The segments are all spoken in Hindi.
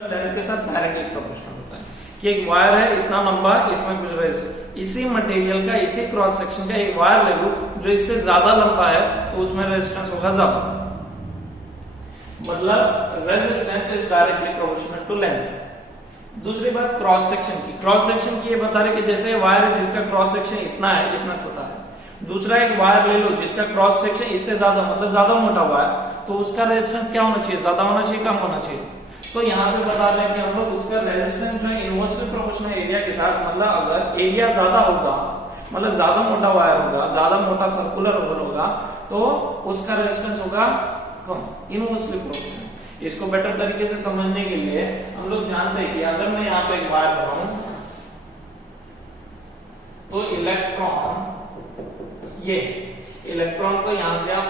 लेंथ के साथ डायरेक्टली प्रोपोर्शनल होता है कि एक वायर है इतना लंबा, इसमें कुछ रेजिस्टेंस, इसी मटेरियल का इसी क्रॉस सेक्शन का एक वायर ले लो जो इससे ज्यादा लंबा है तो उसमें रेजिस्टेंस होगा ज्यादा, मतलब resistance is directly proportional to length. दूसरी बात क्रॉस सेक्शन की, क्रॉस सेक्शन की ये बता रहे कि जैसे वायर है जिसका क्रॉस सेक्शन इतना है, इतना छोटा है, दूसरा एक वायर ले लो जिसका क्रॉस सेक्शन इससे ज्यादा मतलब ज्यादा मोटा हुआ है, तो उसका रेजिस्टेंस क्या होना चाहिए, ज्यादा होना चाहिए, कम होना चाहिए। तो यहाँ पे बता रहे हैं कि हम लोग उसका रेजिस्टेंस जो है इनवर्सली प्रोपोर्शनल एरिया के साथ, मतलब अगर एरिया ज्यादा होगा, मतलब ज्यादा मोटा वायर होगा, ज्यादा मोटा सर्कुलर होल होगा, तो उसका रेजिस्टेंस होगा कम, इनवर्सली प्रोपोर्शनल। इसको बेटर तरीके से समझने के लिए हम लोग जानते हैं कि अगर मैं यहाँ पे एक वायर बनाऊं तो इलेक्ट्रॉन को यहाँ से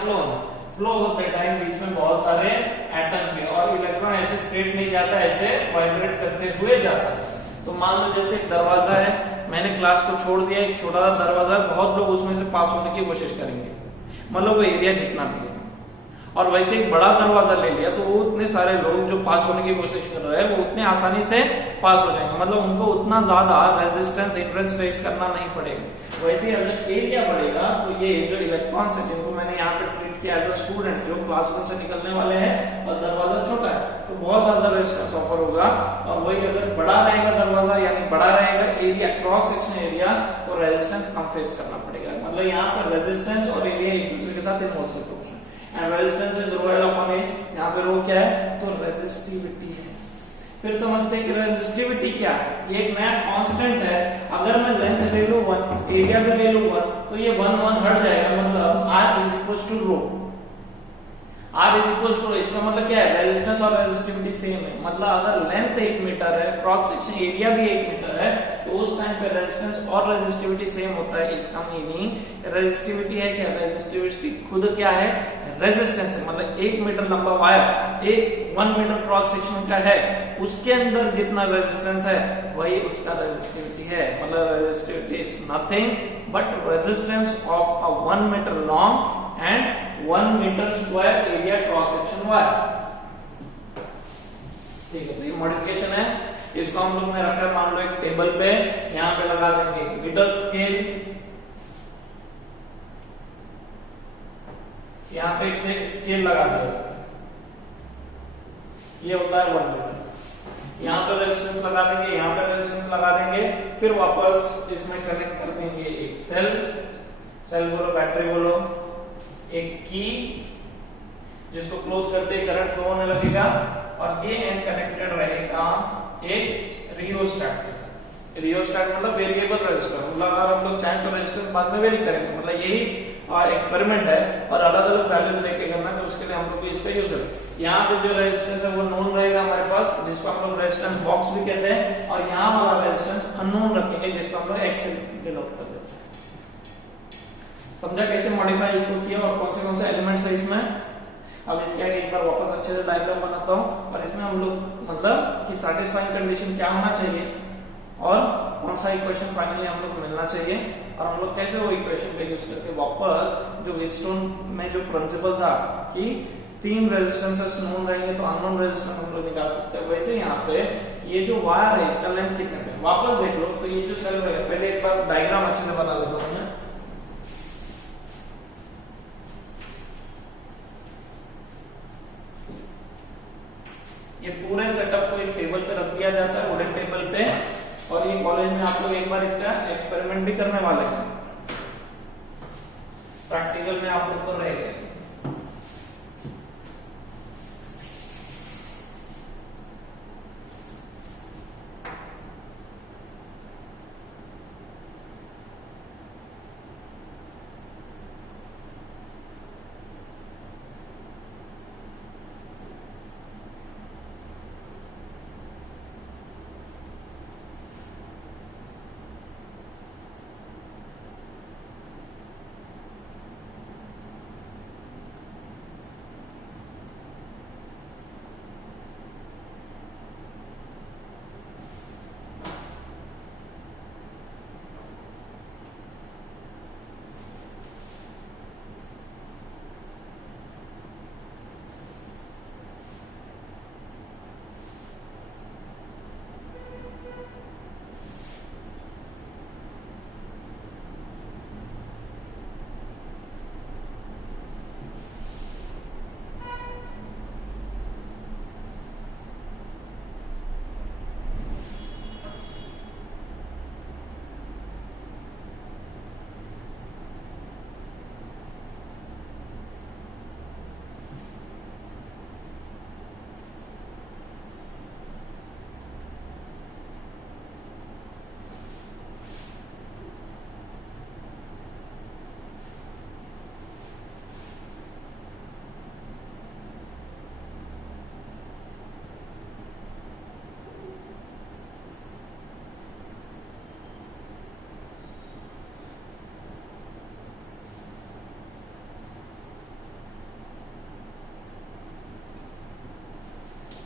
फ्लो होते टाइम बीच में बहुत सारे एटम के, और इलेक्ट्रॉन ऐसे स्ट्रेट नहीं जाता, ऐसे वाइब्रेट करते हुए जाता है। तो मान लो जैसे एक दरवाजा है, मैंने क्लास को छोड़ दिया, एक छोटा सा दरवाजा है, बहुत लोग उसमें से पास होने की कोशिश करेंगे, मतलब वो एरिया जितना भी है, और वैसे एक बड़ा दरवाजा ले लिया तो वो उतने सारे लोग जो पास होने की कोशिश कर रहे हैं वो उतने आसानी से पास हो जाएंगे, मतलब उनको उतना ज्यादा रेजिस्टेंस हिंड्रेंस फेस करना नहीं पड़ेगा। वैसे ही अगर एरिया बढ़ेगा तो ये जो इलेक्ट्रॉन्स है जिनको मैंने यहाँ पे ट्रीट किया एज अ स्टूडेंट जो क्लासरूम से निकलने वाले हैं और दरवाजा छोटा है, तो बहुत ज्यादा रेजिस्टेंस ऑफर होगा। और वही अगर बड़ा रहेगा दरवाजा यानी बड़ा रहेगा एरिया, क्रॉस सेक्शन एरिया, तो रेजिस्टेंस कम फेस करना पड़ेगा, मतलब यहाँ पर रेजिस्टेंस और एरिया एक दूसरे के साथ inversely proportional. And resistance is rho l upon A, यहाँ पे रो क्या है तो रेजिस्टिविटी है। फिर समझते हैं कि रेजिस्टिविटी क्या है, ये एक नया कांस्टेंट है। अगर मैं लेंथ ले लूं 1, एरिया भी ले लूं 1, तो ये 1 1 हट जाएगा, मतलब R is equal to rho, R is equal to, इसका मतलब क्या है, रेजिस्टेंस और रेजिस्टिविटी सेम है, मतलब अगर लेंथ 1 मीटर है, क्रॉस सेक्शन एरिया भी 1 मीटर है, तो उस टाइम पे रेजिस्टेंस और रेजिस्टिविटी सेम होता है। इसका मीनिंग रेजिस्टिविटी है क्या, रेजिस्टिविटी खुद क्या है, रेजिस्टेंस है, मतलब 1 मीटर लंबा वायर एक 1 मीटर क्रॉस सेक्शन का है, उसके अंदर जितना रेजिस्टेंस है वही उसका रेजिस्टिविटी है, मतलब resistivity is nothing but resistance of a 1 metre long and 1 metre square area cross section wire. ठीक है, तो ये मॉडिफिकेशन है, इसको हम लोग ने रखा है मान लो एक टेबल पे, यहाँ पे लगा देंगे मीटर स्केल, यहाँ पे एक स्केल लगा दिया जाता है, ये होता है 1 मीटर, यहाँ पे रेजिस्टेंस लगा देंगे, यहाँ पे रेजिस्टेंस लगा देंगे, फिर वापस इसमें कनेक्ट कर देंगे एक सेल बोलो, बैटरी बोलो, एक की जिसको क्लोज करते ही करंट फ्लो होने लगेगा, और ये एंड कनेक्टेड रहेगा एक रियोस्टेट के साथ। रियोस्टेट मतलब वेरिएबल रेजिस्टर, मतलब अगर हम लोग चाहें तो रेजिस्टेंस बाद में वेरी करेंगे, मतलब यही एक्सपेरिमेंट है और अलग अलग वैल्यूज लेके करना, तो उसके लिए हम लोग इसका यूज करेंगे। यहाँ पे जो रेजिस्टेंस है वो नोन रहेगा हमारे पास, जिसको हम लोग रेजिस्टेंस बॉक्स भी कहते हैं, और यहाँ वाला रेजिस्टेंस अननोन रखेंगे जिसको हम लोग एक्स से डिनोट कर देते हैं। समझा कैसे मॉडिफाई इसको किया और कौन से एलिमेंट्स है इसमें। अब इसके आगे एक बार वापस अच्छे से डायग्राम बनाता हूँ, और इसमें हम लोग मतलब कि सैटिस्फाइंग कंडीशन क्या होना चाहिए और कौन सा इक्वेशन फाइनली हम लोग मिलना चाहिए, और हम लोग कैसे वो इक्वेशन पे यूज करके वापस जो व्हीटस्टोन में जो प्रिंसिपल था कि 3 रेजिस्टेंसेस नोन रहेंगे तो अननोन रेजिस्टेंस हम लोग निकाल सकते हैं, वैसे यहाँ पे ये जो वायर है इसका लेंथ कितने पे वापस देख लो। तो ये जो सेल है, पहले एक बार डायग्राम अच्छे से बना लेता हूँ मैं। ये पूरे सेटअप को एक टेबल पे रख दिया जाता है, वुडन टेबल पे, और ये कॉलेज में आप लोग एक बार इसका एक्सपेरिमेंट भी करने वाले हैं, प्रैक्टिकल में आप लोग को रहेगा।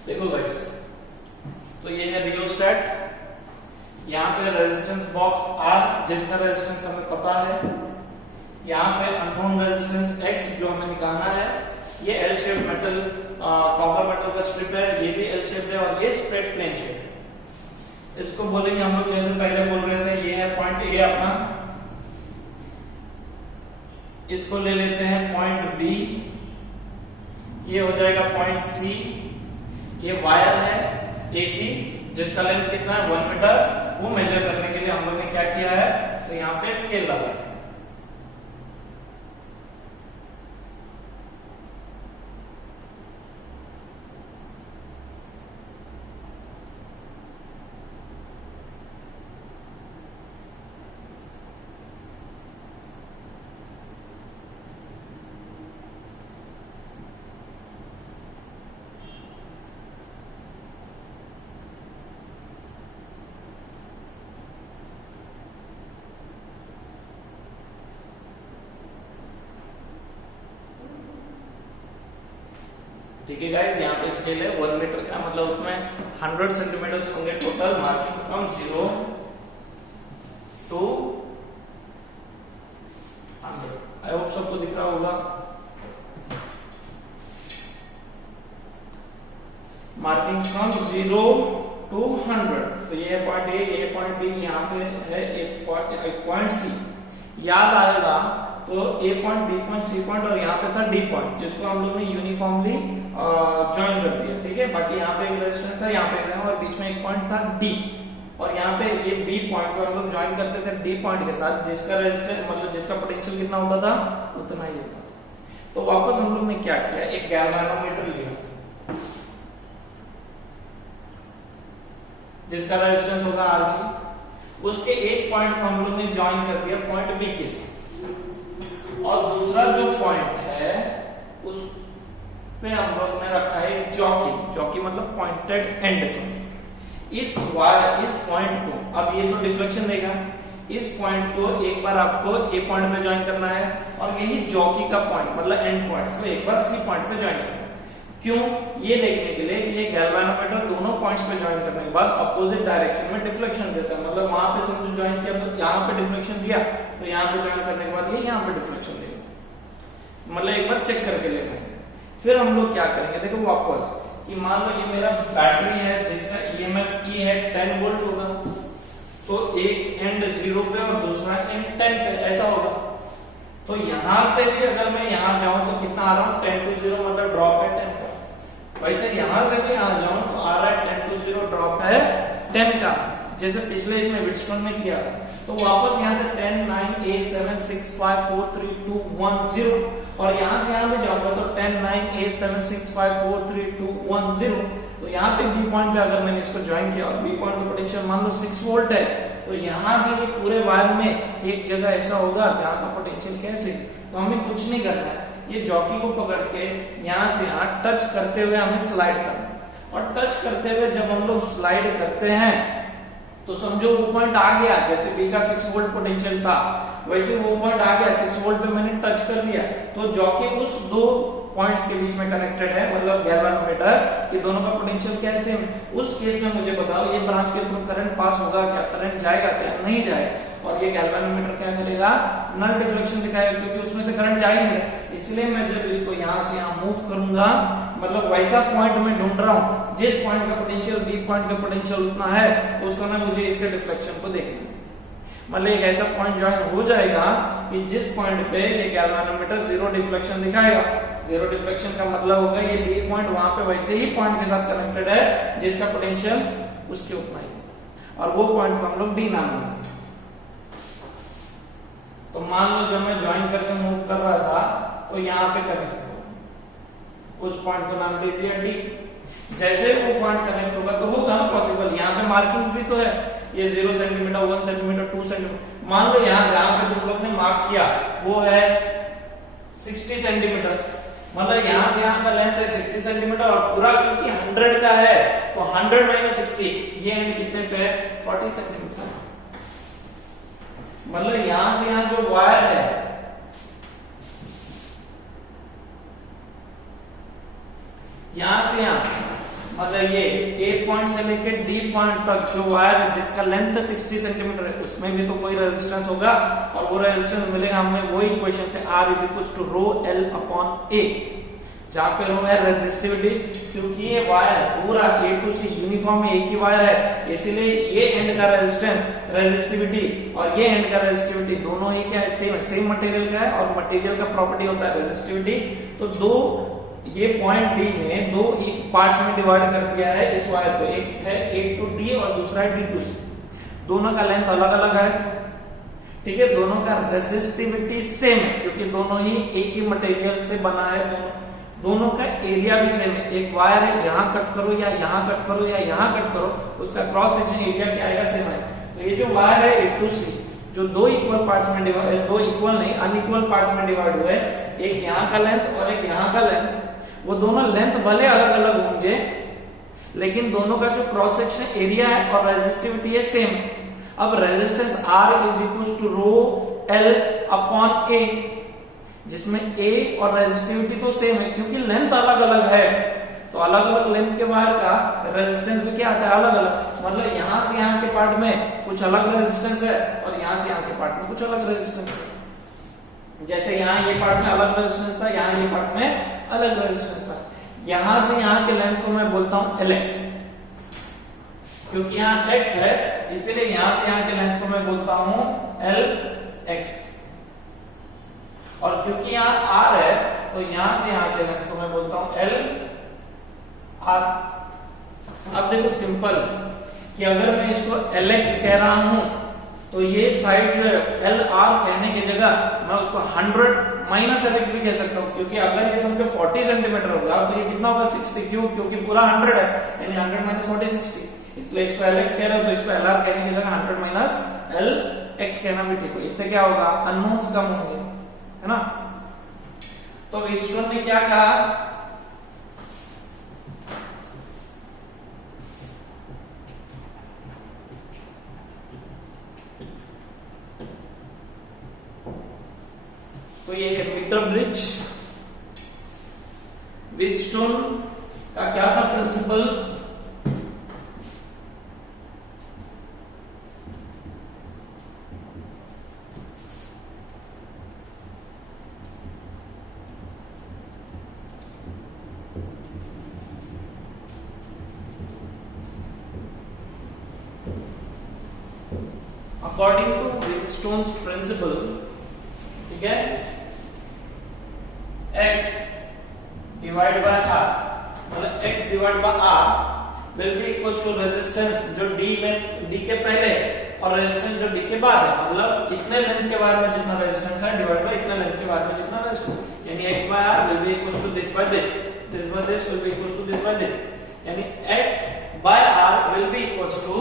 देखो गाइस, तो ये है रियोस्टेट, यहाँ पे रेजिस्टेंस बॉक्स आर जिसका रेजिस्टेंस हमें पता है, यहाँ पे अननोन रेजिस्टेंस एक्स जो हमें निकालना है, ये L shape metal copper metal का स्ट्रिप है, ये भी एल शेप है और ये स्ट्रेट प्लेन शेप है। इसको बोलेंगे हम लोग जैसे पहले बोल रहे थे, ये है पॉइंट ए अपना, इसको ले लेते हैं पॉइंट बी, ये हो जाएगा पॉइंट सी, ये वायर है एसी जिसका लेंथ कितना है 1 मीटर, वो मेजर करने के लिए हम लोग ने क्या किया है, तो यहाँ पे स्केल लगाया। ठीक है गाइस, यहाँ पे स्केल है 1 मीटर का, मतलब उसमें 100 सेंटीमीटर होंगे total, marking from 0 to 100। I hope सबको दिख रहा होगा। मार्किंग फ्रॉम 0 टू 100, तो ये है पॉइंट ए, ये पॉइंट बी, यहाँ पे है एक पॉइंट सी। याद आएगा तो A point, B point, C point और यहाँ पे था डी पॉइंट, जिसको हम लोग ने यूनिफॉर्मली ज्वाइन कर दिया। ठीक है, बाकी यहाँ पे एक रेजिस्टेंस था, यहाँ पे एक, और बीच में एक पॉइंट था डी, और यहाँ पे ये बी पॉइंट को हम लोग ज्वाइन करते थे डी पॉइंट के साथ, जिसका रेजिस्टेंस मतलब जिसका पोटेंशियल कितना होता था, उतना ही होता था। तो वापस हम लोग ने क्या किया, एक गैल्वेनोमीटर लिया जिसका रेजिस्टेंस होगा आरजी, उसके एक पॉइंट को हम लोग ने ज्वाइन कर दिया पॉइंट बी के साथ, और दूसरा जो पॉइंट है उस पे हम लोग ने रखा है जॉकी, जॉकी मतलब पॉइंटेड एंड। इस वायर, इस पॉइंट को, अब ये तो डिफ्लेक्शन देगा, इस पॉइंट को एक बार आपको ए पॉइंट पे ज्वाइन करना है, और यही जॉकी का पॉइंट मतलब एंड पॉइंट को एक बार सी पॉइंट पे ज्वाइन करना है। क्यों, ये देखने के लिए कि ये गैल्वेनोमीटर दोनों पॉइंट्स पे ज्वाइन करने के बाद अपोजिट डायरेक्शन में डिफ्लेक्शन देता है, मतलब वहां पे समझो ज्वाइन किया तो यहाँ पे डिफ्लेक्शन दिया, तो यहाँ पे ज्वाइन करने के बाद ये यहाँ पे डिफ्लेक्शन देगा, मतलब एक बार चेक करके लेना है। फिर हम लोग क्या करेंगे, देखो वापस कि मान लो ये मेरा बैटरी है जिसका ईएमएफ ई है 10 वोल्ट होगा, तो एक एंड 0 पे और दूसरा एंड 10 पे, ऐसा होगा। तो यहां से भी अगर मैं यहां जाऊं तो कितना आ रहा हूं, 10 to 0 मतलब ड्रॉप है 10 का। वैसे यहां से भी यहां जाऊं तो आ रहा है 10 to 0 ड्रॉप है 10 का, जैसे पिछले इसमें व्हीटस्टोन में किया। तो वापस यहां से 10 9 8 7 6 5 4 3 2 1 0, और यहां से यहां पे जाऊंगा तो 10 9 8 7 6 5 4 3 2 1 0। तो यहाँ पे बी पॉइंट पे अगर मैंने इसको ज्वाइन किया और बी पॉइंट का पोटेंशियल मान लो 6 वोल्ट है, तो यहाँ भी ये पूरे वायर में एक जगह ऐसा होगा जहाँ का पोटेंशियल कैसे, तो हमें कुछ नहीं करना है, ये जॉकी को पकड़ के यहाँ से यहाँ टच करते हुए हमें स्लाइड करना है, और टच करते हुए जब हम लोग स्लाइड करते हैं तो समझो वो पॉइंट आ गया, जैसे बी का 6 वोल्ट पोटेंशियल था वैसे वो पॉइंट आ गया 6 वोल्ट पे मैंने टच कर दिया, तो जॉकी उस दो पॉइंट्स के बीच में कनेक्टेड है, मतलब गैल्वेनोमीटर कि दोनों का पोटेंशियल क्या है, सेम। उस केस में मुझे बताओ ये ब्रांच के थ्रू करंट पास होगा क्या, करंट जाएगा क्या, नहीं जाएगा, और ये गैल्वेनोमीटर क्या करेगा, नल डिफ्लेक्शन दिखाएगा, क्योंकि उसमें से करंट जा ही नहीं। इसलिए मैं जब इसको यहाँ से यहाँ मूव करूंगा, मतलब वैसा पॉइंट मैं ढूंढ रहा हूँ जिस पॉइंट का पोटेंशियल बी पॉइंट का पोटेंशियल उतना है, उस समय मुझे इसके डिफ्लेक्शन को देखना है। मतलब एक ऐसा पॉइंट ज्वाइन हो जाएगा कि जिस पॉइंट पे ये गैल्वेनोमीटर जीरो डिफ्लेक्शन दिखाएगा। जीरो डिफ्लेक्शन का मतलब होगा ये बी पॉइंट वहां पे वैसे ही पॉइंट के साथ कनेक्टेड है जिसका पोटेंशियल उसके उतना ही है, और वो पॉइंट को हम लोग डी नाम देंगे। तो मान लो जब मैं ज्वाइन करके मूव कर रहा था तो यहाँ पे कनेक्ट हुआ, उस पॉइंट को नाम दे दिया डी। जैसे वो पॉइंट कनेक्ट होगा तो होगा ना पॉसिबल, यहाँ पे मार्किंग्स भी तो है, ये 0 सेंटीमीटर 1 सेंटीमीटर 2 सेंटीमीटर, मान लो यहाँ जहां पे तुम लोग ने मार्क किया वो है 60 सेंटीमीटर, मतलब यहाँ से यहाँ का लेंथ है 60 सेंटीमीटर, और पूरा क्योंकि 100 का है तो 100 माइनस 60, ये एंड कितने पे है 40 सेंटीमीटर। मतलब यहां से यहाँ जो वायर है यहां से यहाँ मतलब ये ए पॉइंट से लेके डी पॉइंट तक जो वायर है जिसका लेंथ 60 सेंटीमीटर है उसमें भी तो कोई रेजिस्टेंस होगा और वो रेजिस्टेंस मिलेगा हमें वही इक्वेशन से R is equal to rho l upon A, जहां पे रो है रेजिस्टिविटी, क्योंकि ये वायर पूरा ए टू सी यूनिफॉर्म एक ही वायर है इसीलिए ये एंड का रेजिस्टेंस रेजिस्टिविटी और ये एंड का रेजिस्टिविटी दोनों ही क्या है, सेम मटेरियल का है और मटेरियल का प्रॉपर्टी होता है रेजिस्टिविटी। तो दो ये पॉइंट डी में दो पार्ट्स में डिवाइड कर दिया है इस वायर को, एक है ए टू डी और दूसरा है डी टू सी। दोनों का लेंथ अलग अलग है, ठीक है, दोनों का रेजिस्टिविटी सेम है क्योंकि दोनों ही एक ही मटेरियल से बना है, दोनों का एरिया भी सेम है। एक वायर है, यहाँ कट करो या यहाँ कट करो या यहाँ कट करो, उसका क्रॉस सेक्शन एरिया क्या आएगा, सेम है। तो ये जो वायर है ए टू सी जो दो इक्वल पार्ट्स में डिवाइड, दो इक्वल नहीं अनइक्वल पार्ट्स में डिवाइड हुए, एक यहाँ का लेंथ और एक यहाँ का लेंथ, वो दोनों लेंथ भले अलग अलग होंगे लेकिन दोनों का जो क्रॉस सेक्शन एरिया है और रेजिस्टिविटी है सेम। अब resistance R is equal to rho l upon A, जिसमें ए और रेजिस्टिविटी तो सेम है क्योंकि लेंथ अलग अलग है, तो अलग अलग लेंथ के वायर का रेजिस्टेंस भी क्या आता है, अलग अलग। मतलब यहां से यहाँ के पार्ट में कुछ अलग रेजिस्टेंस है और यहां से यहाँ के पार्ट में कुछ अलग रेजिस्टेंस है। जैसे यहाँ ये पार्ट में अलग रेजिस्टेंस था, यहाँ ये पार्ट में अलग रेजिस्टेंस था। यहां से यहाँ के लेंथ को मैं बोलता हूं Lx, क्योंकि यहाँ x है इसीलिए यहां से यहाँ के लेंथ को मैं बोलता हूं Lx, और क्योंकि यहाँ R है तो यहां से यहाँ के लेंथ को मैं बोलता हूं Lr। अब देखो सिंपल कि अगर मैं इसको Lx कह रहा हूं तो ये साइड जो है Lr कहने की जगह मैं उसको 100 माइनस Lx भी कह सकता हूँ, क्योंकि अगर ये समझो 40 सेंटीमीटर होगा तो ये कितना होगा 60 क्यों, क्योंकि पूरा 100 है यानी 100 माइनस 40 60, इसलिए इसको Lx कह रहा हूं तो इसको Lr कहने की जगह 100 माइनस Lx कहना भी ठीक है। इससे क्या होगा, अननोन्स कम होंगे, है ना। तो व्हीटस्टोन ने क्या कहा, तो ये है मीटर ब्रिज। व्हीटस्टोन का क्या था principle, according to Wheatstone's principle, ठीक है, x डिवाइड बाय r, मतलब x divide by r will be equal to resistance जो d में d के पहले और रेजिस्टेंस जो d के बाद है, मतलब इतने लेंथ के बारे में जितना रेजिस्टेंस है डिवाइड बाय इतने लेंथ के बारे में जितना रेजिस्टेंस, यानी x by r will be equal to this by this, this by this will be equal to this by this, यानी x by r will be equal to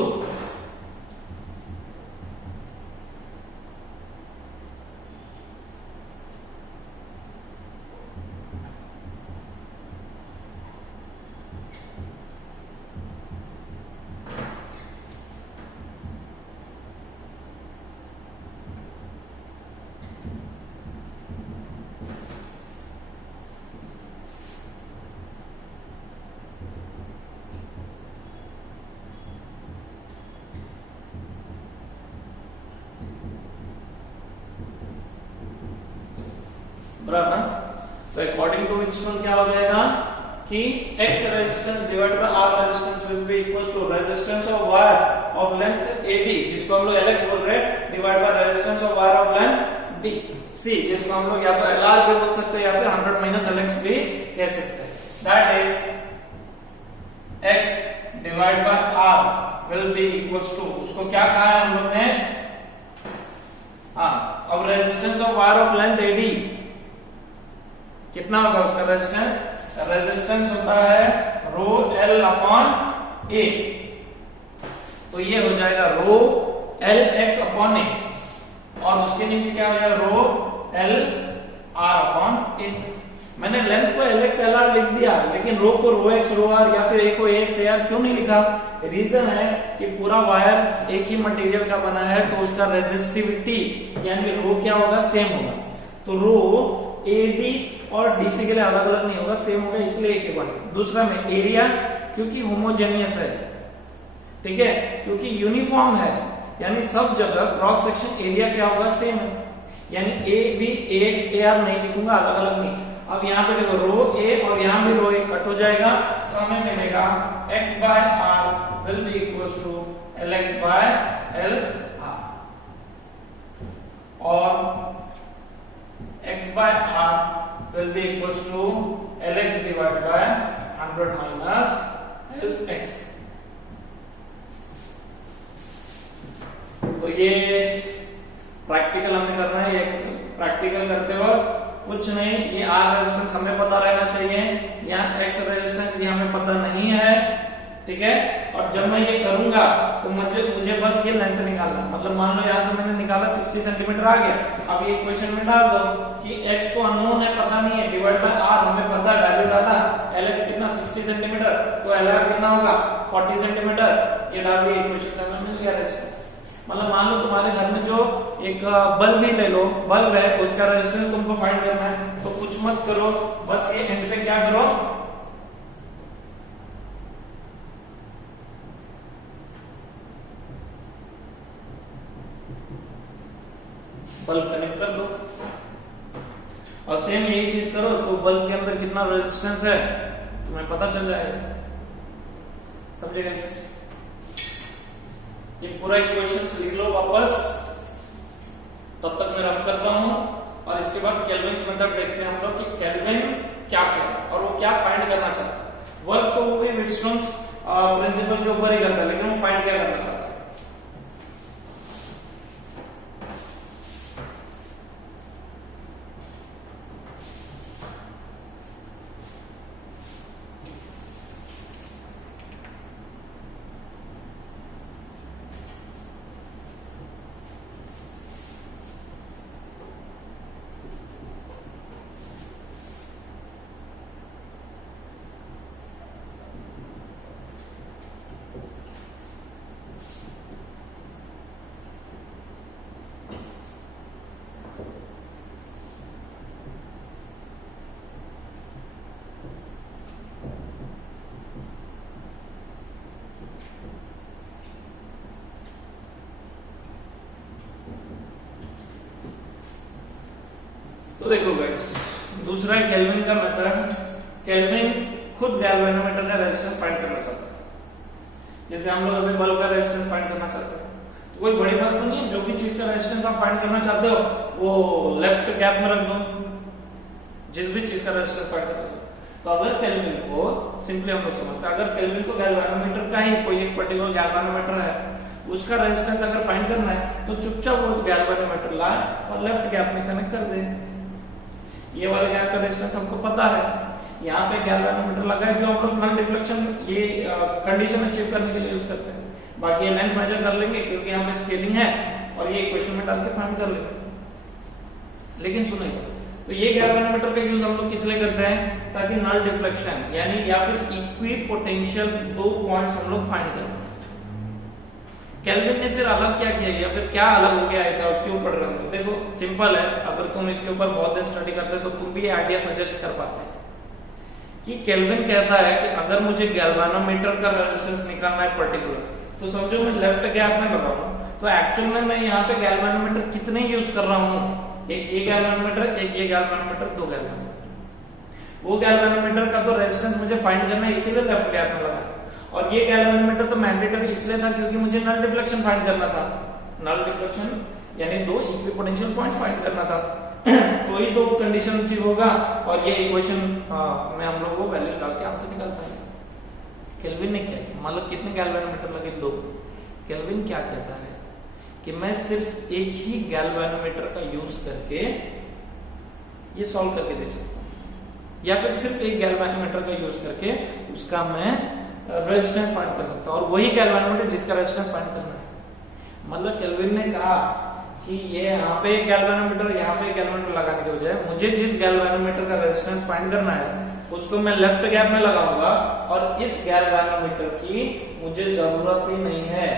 बराबर। तो अकॉर्डिंग टू व्हीटस्टोन क्या हो जाएगा कि x resistance divide by r resistance will be equal to resistance of wire of length AD, जिसको हम लोग Lx बोल रहे हैं, divide by resistance of wire of length DC, जिसको हम लोग या तो Lr भी बोल सकते हैं या फिर 100 माइनस Lx भी कह सकते हैं। That is x divide by r will be equal to, उसको क्या कहा है हम लोग ने, अब resistance of wire of length AD कितना होगा उसका रेजिस्टेंस, रेजिस्टेंस होता है रो एल अपॉन ए, तो ये हो जाएगा रो एल एक्स अपॉन ए और उसके नीचे क्या हो जाएगा रो एल आर अपॉन ए। मैंने लेंथ को एल एक्स एल आर लिख दिया लेकिन रो को रो एक्स रो आर या फिर ए को ए एक्स ए आर क्यों नहीं लिखा, रीजन है कि पूरा वायर एक ही मटेरियल का बना है तो उसका रेजिस्टिविटी यानी रो क्या होगा, सेम होगा, तो रो एडी और डीसी के लिए अलग अलग नहीं होगा, सेम होगा, इसलिए एक ही बनेगा। दूसरा में एरिया, क्योंकि होमोजेनियस है, ठीक है, क्योंकि यूनिफॉर्म है, यानी सब जगह क्रॉस सेक्शन एरिया क्या होगा, सेम है, यानी ए बी AX AR नहीं लिखूंगा, अलग अलग नहीं। अब यहाँ पे देखो रो ए और यहाँ भी रो ए कट हो जाएगा, तो हमें मिलेगा x by r will be equals to LX by L R, और x by r will be equals to LX divided by 100 minus LX। तो ये प्रैक्टिकल हमें करना है, प्रैक्टिकल करते वक्त कुछ नहीं, ये R रेजिस्टेंस हमें पता रहना चाहिए, यहाँ X रेजिस्टेंस ये हमें पता नहीं है, ठीक है। और जब मैं ये करूंगा तो मुझे बस ये लेंथ निकालना, मतलब मान लो यहाँ से मैंने निकाला 60 सेंटीमीटर आ गया, अब ये इक्वेशन में डाल दो कि X तो अननोन है, पता नहीं है, डिवाइड बाय R हमें पता है, वैल्यू डाला, LX कितना 60 सेंटीमीटर, तो LR कितना होगा 40 सेंटीमीटर, ये डाल दिए, इक्वेशन से हमें मिल गया रेजिस्टेंस। मतलब मान लो तुम्हारे घर में जो एक बल्ब ही ले लो, बल्ब है, उसका रेजिस्टेंस तुमको फाइंड करना है, तो कुछ मत करो, बस ये एंड पे क्या करो, बल्ब कनेक्ट कर दो, और सेम यही चीज करो तो बल्ब के अंदर कितना रेजिस्टेंस है तुम्हें पता चल जाएगा, समझे गाइस। ये पूरा इक्वेशंस लिख लो वापस, तब तक मैं रब करता हूं, और इसके बाद केल्विन्स मेथड देखते हैं हम लोग कि केल्विन क्या कह रहा है और वो क्या फाइंड करना चाहता है। वर्क तो वो भी व्हिटस्टोन्स प्रिंसिपल के ऊपर ही करता है, लेकिन वो फाइंड क्या करना चाहता है। तो देखो गाइस, दूसरा है केल्विन का मेथड। केल्विन खुद गैल्वेनोमीटर का रेजिस्टेंस फाइंड करना चाहता है, जैसे हम लोग अभी बल्ब का रेजिस्टेंस फाइंड करना चाहते हैं, तो कोई बड़ी बात तो नहीं है, जो भी चीज का रेजिस्टेंस आप फाइंड करना चाहते हो वो लेफ्ट गैप में रख दो, जिस भी चीज का रेजिस्टेंस फाइंड करना चाहते हो। तो अगर केल्विन को सिंपली हम लोग समझते हैं, अगर केल्विन को गैल्वेनोमीटर का ही कोई एक पर्टिकुलर गैल्वेनोमीटर है, उसका रेजिस्टेंस अगर फाइंड करना है तो चुपचाप वो गैल्वेनोमीटर लाए और लेफ्ट गैप में कनेक्ट कर दे। ये वाले गैप का रेजिस्टेंस हमको पता है, यहाँ पे गैल्वेनोमीटर लगा है जो हम लोग नल डिफ्लेक्शन ये कंडीशन अचीव करने के लिए यूज करते हैं। बाकी ये लेंथ मेजर कर लेंगे क्योंकि यहाँ पे स्केलिंग है, और ये इक्वेशन में डाल के फाइंड कर लेंगे। लेकिन सुनिए, तो ये गैल्वेनोमीटर का यूज हम लोग किस लिए करते हैं, ताकि नल डिफ्लेक्शन यानी या फिर इक्वी पोटेंशियल दो पॉइंट्स हम लोग फाइंड करें। केल्विन ने फिर अलग क्या किया या फिर क्या अलग हो गया ऐसा, और क्यों पढ़ रहे हो? देखो सिंपल है, अगर तुम इसके ऊपर बहुत दिन स्टडी करते तो तुम भी आइडिया सजेस्ट कर पाते कि केल्विन कहता है कि अगर मुझे गैल्वेनोमीटर का रेजिस्टेंस निकालना है पर्टिकुलर, तो समझो मैं लेफ्ट गैप में लगाऊं, तो एक्चुअल में मैं यहाँ पे गैल्वेनोमीटर कितने यूज कर रहा हूँ, एक ये गैल्वेनोमीटर, एक ये गैल्वेनोमीटर, दो गैल्वेनोमीटर। वो गैल्वेनोमीटर का तो रेजिस्टेंस मुझे फाइंड करना है, इसीलिए लेफ्ट गैप में लगा, और ये गैल्वेनोमीटर तो मैंडेटरी इसलिए था क्योंकि मुझे नल डिफ्लेक्शन फाइंड करना था। नल डिफ्लेक्शन यानी दो इक्विपोटेंशियल पॉइंट फाइंड करना था, तो ही तो कंडीशन अचीव होगा, और ये इक्वेशन में हम लोग वो वैल्यूज डाल के आंसर निकाल पाएंगे। केल्विन ने क्या किया, मतलब कितने गैल्वेनोमीटर लगे, दो। केल्विन क्या कहता है कि मैं सिर्फ एक ही गैल्वेनोमीटर का यूज करके ये सॉल्व करके दे सकता हूँ, या फिर सिर्फ एक गैल्वेनोमीटर का यूज करके उसका मैं रेजिस्टेंस फाइंड कर सकता हूं, और वही गैल्वेनोमीटर जिसका रेजिस्टेंस फाइंड करना है। मतलब केल्विन ने कहा कि ये यहाँ पे गैल्वेनोमीटर, यहाँ पे गैल्वेनोमीटर लगाने के बजाय मुझे जिस गैल्वेनोमीटर का रेजिस्टेंस फाइंड करना है उसको मैं लेफ्ट गैप में लगाऊंगा, और इस गैल्वेनोमीटर की मुझे जरूरत ही नहीं है।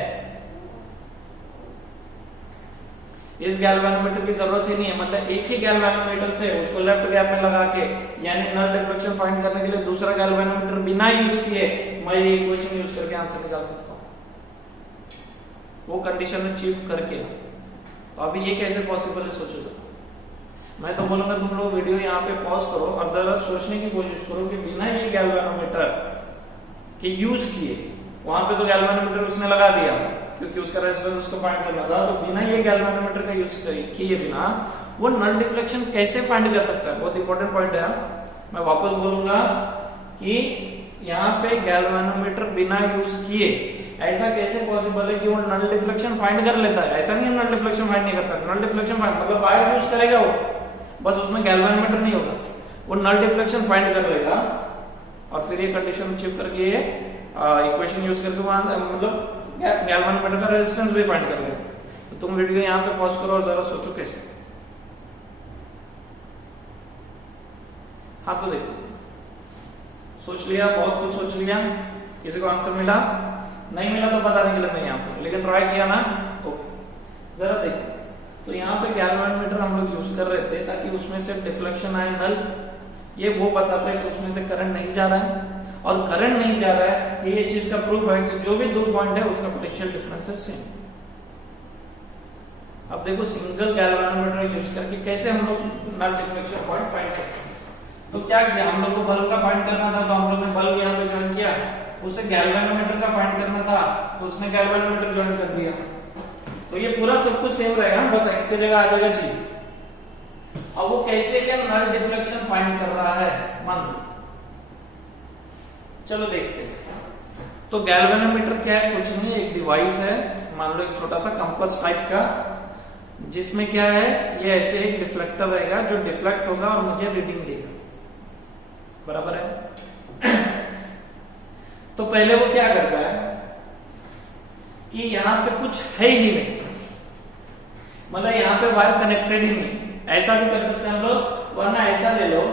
इस गैल्वेनोमीटर की जरूरत ही नहीं है, मतलब एक ही गैल्वेनोमीटर से उसको लेफ्ट गैप में लगा के यानी नल डिफ्लेक्शन फाइंड करने के लिए दूसरा गैल्वेनोमीटर बिना यूज किए मैं ये इक्वेशन यूज करके आंसर निकाल सकता हूं, वो कंडीशन अचीव करके। तो अभी ये कैसे पॉसिबल है सोचो तो। मैं तो बोलूंगा तुम लोग वीडियो यहाँ पे पॉज करो और जरा सोचने की कोशिश करो कि बिना ये गैल्वेनोमीटर के यूज किए, वहां पे तो गैल्वेनोमीटर उसने लगा दिया क्योंकि उसका रेजिस्टेंस उसको फाइंड करना था, तो बिना ये गैल्वेनोमीटर का यूज किए बिना वो नल डिफ्लेक्शन कैसे फाइंड कर सकता है। बहुत इंपॉर्टेंट पॉइंट है। मैं वापस बोलूंगा कि यहाँ पे गैल्वेनोमीटर बिना यूज किए ऐसा कैसे पॉसिबल है कि वो नल डिफ्लेक्शन फाइंड कर लेता है। ऐसा नहीं है नल डिफ्लेक्शन फाइंड नहीं करता, नल डिफ्लेक्शन फाइंड मतलब वायर यूज करेगा वो, बस उसमें गैल्वेनोमीटर नहीं होगा, वो नल डिफ्लेक्शन फाइंड कर लेगा और फिर ये कंडीशन अचीव करके ये इक्वेशन यूज करके वहां मतलब गैल्वेनोमीटर का रेजिस्टेंस भी फाइंड कर लेगा। तो तुम वीडियो यहाँ पे पॉज करो और जरा सोचो कैसे। हाँ तो देखो, सोच लिया, बहुत कुछ सोच लिया, किसी को आंसर मिला, नहीं मिला तो बताने के लिए मैं यहाँ पे, लेकिन ट्राई किया ना। ओके जरा देखो, तो यहाँ पे गैल्वेनोमीटर हम लोग यूज कर रहे थे ताकि उसमें से डिफ्लेक्शन आए नल, ये वो बताता है कि उसमें से करंट नहीं जा रहा है, और करंट नहीं जा रहा है ये चीज का प्रूफ है कि जो भी दो पॉइंट है उसका पोटेंशियल डिफरेंस है सेम। अब देखो सिंगल गैल्वेनोमीटर यूज करके कैसे हम लोग नल डिफ्लेक्शन पॉइंट फाइंड कर सकते हैं। तो क्या किया, हम लोग को बल्ब का फाइंड करना था, तो हम लोग ने बल्ब यहाँ पे ज्वाइन किया, उसे गैल्वेनोमीटर का फाइंड करना था तो उसने गैल्वेनोमीटर ज्वाइन कर दिया। तो ये पूरा सब कुछ सेम रहेगा, बस एक्स की जगह आ जाएगा जी। अब वो कैसे क्या नल डिफ्लेक्शन फाइंड कर रहा है मान लो, चलो देखते हैं। तो गैल्वेनोमीटर क्या है, कुछ नहीं, एक डिवाइस है, मान लो एक छोटा सा कंपास टाइप का, जिसमें क्या है ये ऐसे एक डिफ्लेक्टर रहेगा जो डिफ्लेक्ट होगा और मुझे रीडिंग देगा, बराबर है। तो पहले वो क्या करता है कि यहाँ पे कुछ है ही नहीं, मतलब यहाँ पे वायर कनेक्टेड ही नहीं। ऐसा भी कर सकते हैं हम लोग, वरना ऐसा ले लो